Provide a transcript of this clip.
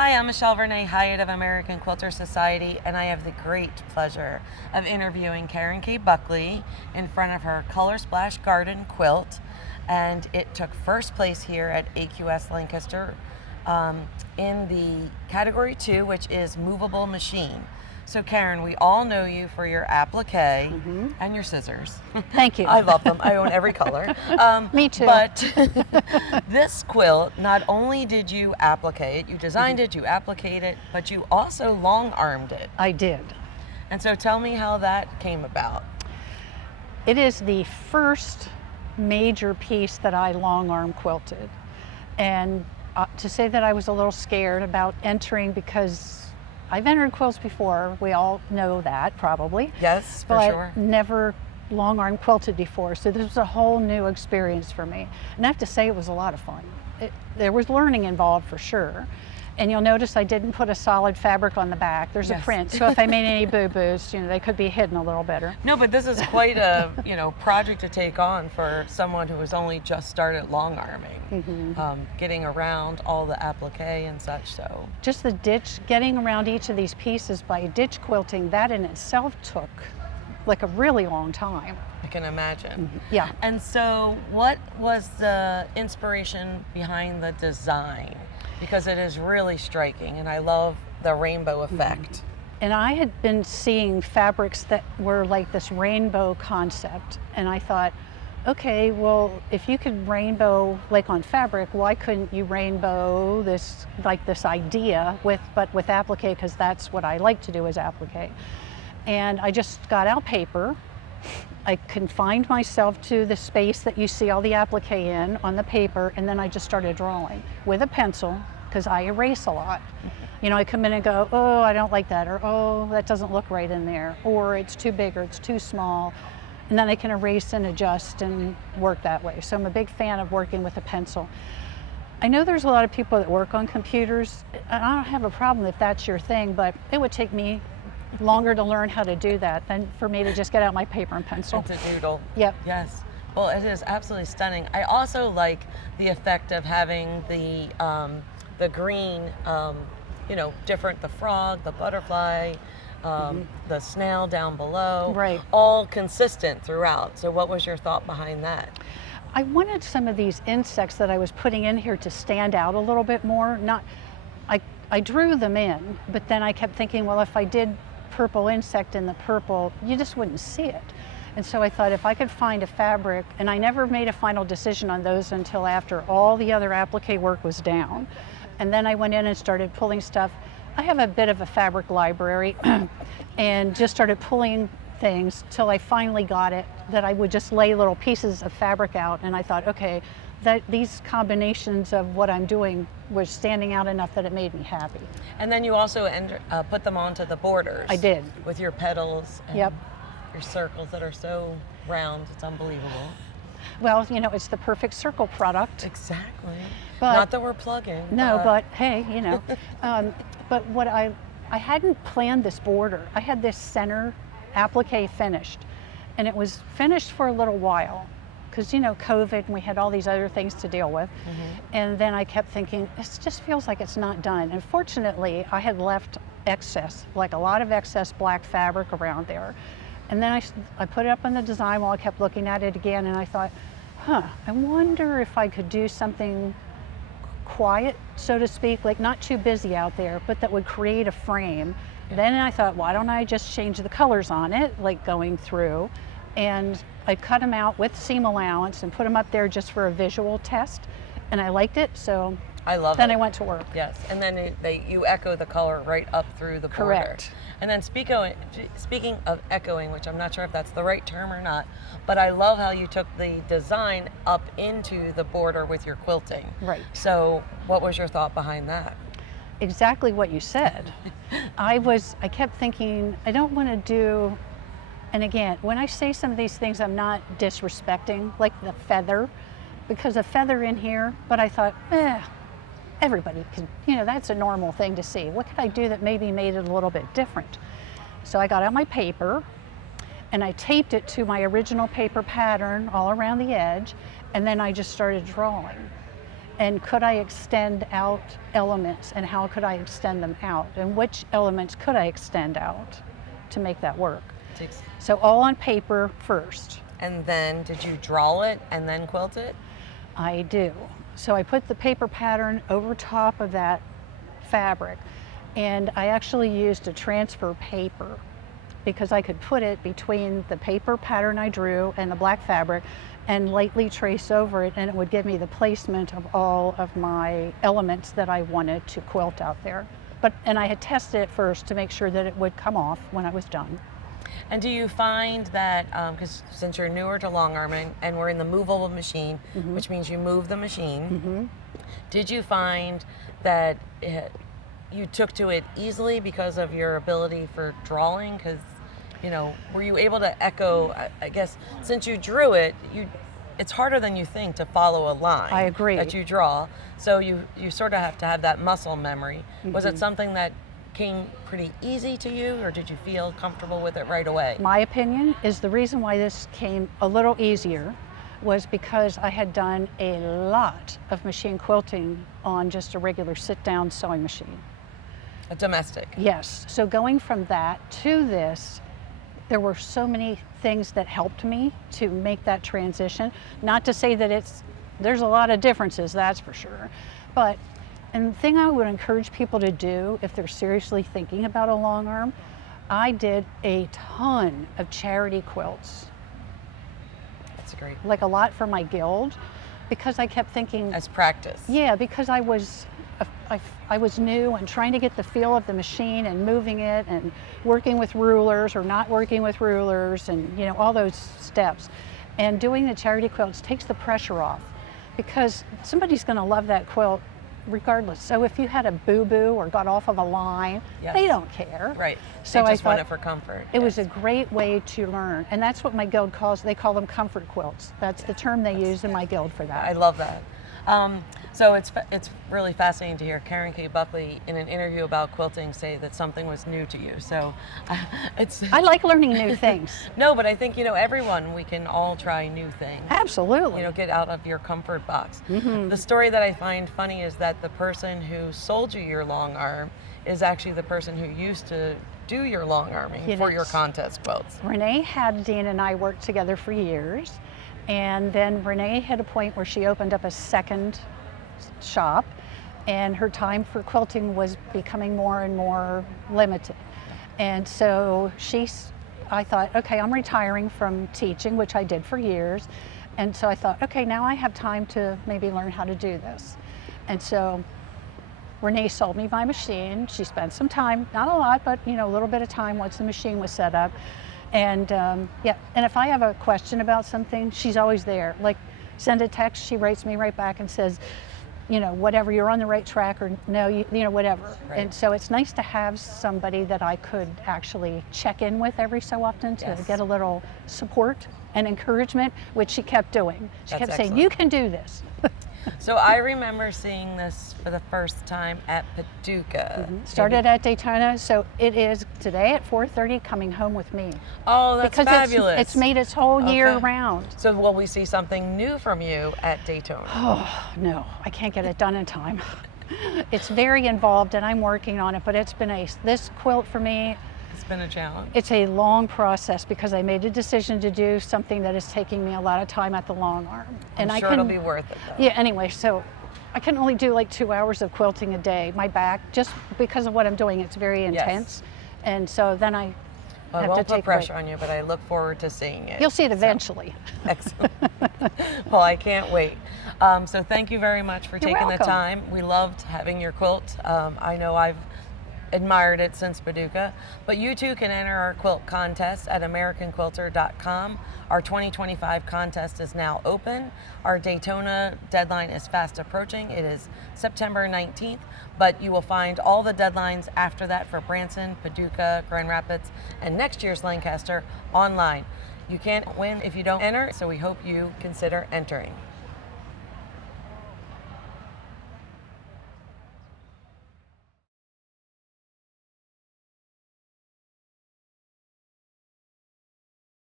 Hi, I'm Renee Hiatt of American Quilter Society, and I have the great pleasure of interviewing Karen K. Buckley in front of her Color Splash Garden quilt, and it took first place here at AQS Lancaster in the category 2, which is movable machine. So Karen, we all know you for your applique and your scissors. Thank you. I love them. I own every color. Me too. But this quilt, not only did you applique it, you designed it, you appliqued it, but you also long-armed it. I did. And so tell me how that came about. It is the first major piece that I long-arm quilted. And to say that I was a little scared about entering, because I've entered quilts before, we all know that probably. Yes, for but sure. Never long-arm quilted before, so this was a whole new experience for me. And I have to say it was a lot of fun. There was learning involved for sure. And you'll notice I didn't put a solid fabric on the back. There's a print, so if I made any boo-boos, they could be hidden a little better. No, but this is quite a project to take on for someone who has only just started long arming, getting around all the applique and such. So just the ditch, getting around each of these pieces by ditch quilting, that in itself took like a really long time. I can imagine. Yeah. And so what was the inspiration behind the design? Because it is really striking, and I love the rainbow effect. And I had been seeing fabrics that were like this rainbow concept, and I thought, okay, well, if you could rainbow like on fabric, why couldn't you rainbow this, like this idea with applique, because that's what I like to do is applique. And I just got out paper. I confined myself to the space that you see all the applique in on the paper, and then I just started drawing with a pencil, because I erase a lot. I come in and go, oh, I don't like that, or oh, that doesn't look right in there, or it's too big, or it's too small, and then I can erase and adjust and work that way. So I'm a big fan of working with a pencil. I know there's a lot of people that work on computers, and I don't have a problem if that's your thing, but it would take me longer to learn how to do that than for me to just get out my paper and pencil. And to doodle. Yep. Yes. Well, it is absolutely stunning. I also like the effect of having the green, different, the frog, the butterfly, the snail down below. Right. All consistent throughout. So what was your thought behind that? I wanted some of these insects that I was putting in here to stand out a little bit more. I drew them in, but then I kept thinking, well, if I did purple insect in the purple, you just wouldn't see it. And so I thought if I could find a fabric, and I never made a final decision on those until after all the other applique work was down. And then I went in and started pulling stuff. I have a bit of a fabric library and just started pulling things till I finally got it that I would just lay little pieces of fabric out, and I thought, okay, that these combinations of what I'm doing was standing out enough that it made me happy. And then you also put them onto the borders. I did. With your petals and Yep. your circles that are so round, it's unbelievable. Well, it's the perfect circle product. Exactly. But, not that we're plugging. No, but hey, but what I hadn't planned this border. I had this center applique finished, and it was finished for a little while, because COVID, and we had all these other things to deal with. And then I kept thinking, this just feels like it's not done. And fortunately, I had left excess, like a lot of excess black fabric around there. And then I put it up on the design wall. I kept looking at it again, and I thought, I wonder if I could do something quiet, so to speak, like not too busy out there, but that would create a frame. Then I thought, why don't I just change the colors on it, like going through, and I cut them out with seam allowance and put them up there just for a visual test, and I liked it, so I love then it. I went to work. Yes, and then you echo the color right up through the border. Correct. And then speaking of echoing, which I'm not sure if that's the right term or not, but I love how you took the design up into the border with your quilting. Right. So what was your thought behind that? Exactly what you said. I kept thinking, I don't want to do, and again, when I say some of these things, I'm not disrespecting, like the feather, because a feather in here, but I thought, everybody can, that's a normal thing to see. What could I do that maybe made it a little bit different? So I got out my paper, and I taped it to my original paper pattern all around the edge, and then I just started drawing. and could I extend out elements, and how could I extend them out, and which elements could I extend out to make that work. So all on paper first. And then did you draw it and then quilt it? I do. So I put the paper pattern over top of that fabric, and I actually used a transfer paper because I could put it between the paper pattern I drew and the black fabric and lightly trace over it, and it would give me the placement of all of my elements that I wanted to quilt out there. And I had tested it first to make sure that it would come off when I was done. And do you find that, because since you're newer to long arming and we're in the movable machine, which means you move the machine, did you find that you took to it easily because of your ability for drawing? Because, you know, were you able to echo, I guess, since you drew it, it's harder than you think to follow a line. I agree. That you draw. So you sort of have to have that muscle memory. Was it something that came pretty easy to you, or did you feel comfortable with it right away? My opinion is the reason why this came a little easier was because I had done a lot of machine quilting on just a regular sit-down sewing machine. A domestic? Yes. So going from that to this, there were so many things that helped me to make that transition. Not to say that there's a lot of differences, that's for sure. And the thing I would encourage people to do if they're seriously thinking about a long arm, I did a ton of charity quilts. That's great. Like a lot for my guild, because I kept thinking... As practice. Yeah, because I was new and trying to get the feel of the machine and moving it and working with rulers or not working with rulers and, you know, all those steps. And doing the charity quilts takes the pressure off because somebody's going to love that quilt regardless. So if you had a boo-boo or got off of a line, they don't care. Right. So they just I thought want it for comfort. It was a great way to learn. And that's what my guild they call them comfort quilts. That's the term they use in my guild for that. I love that. So it's really fascinating to hear Karen K. Buckley in an interview about quilting say that something was new to you. So I like learning new things. No, but I think, you know, we can all try new things. Absolutely. You know, get out of your comfort box. The story that I find funny is that the person who sold you your long arm is actually the person who used to do your long arming for your contest quilts. Renee Haddadine and I worked together for years. And then Renee hit a point where she opened up a second shop, and her time for quilting was becoming more and more limited. And so I thought, okay, I'm retiring from teaching, which I did for years. And so I thought, okay, now I have time to maybe learn how to do this. And so Renee sold me my machine. She spent some time, not a lot, but, you know, a little bit of time once the machine was set up. And and if I have a question about something, she's always there. Like, send a text, she writes me right back and says, you know, whatever, you're on the right track, or no, you know, whatever. Right. And so it's nice to have somebody that I could actually check in with every so often to get a little support and encouragement, which she kept doing. She kept saying, you can do this. So I remember seeing this for the first time at Paducah. Started at Daytona, so it is today at 4:30 coming home with me. Oh, that's fabulous. It's made its whole year round. So will we see something new from you at Daytona? Oh, no, I can't get it done in time. It's very involved and I'm working on it, but it's been this quilt for me. It's been a challenge. It's a long process because I made a decision to do something that is taking me a lot of time at the long arm. I'm sure it'll be worth it though. Yeah, anyway, so I can only do like 2 hours of quilting a day. My back, just because of what I'm doing, it's very intense. And so then I won't put pressure on you, but I look forward to seeing it. You'll see it eventually. Excellent. Well, I can't wait. So thank you very much for taking the time. We loved having your quilt. I know I've admired it since Paducah, but you too can enter our quilt contest at AmericanQuilter.com. Our 2025 contest is now open. Our Daytona deadline is fast approaching. It is September 19th, but you will find all the deadlines after that for Branson, Paducah, Grand Rapids, and next year's Lancaster online. You can't win if you don't enter, so we hope you consider entering.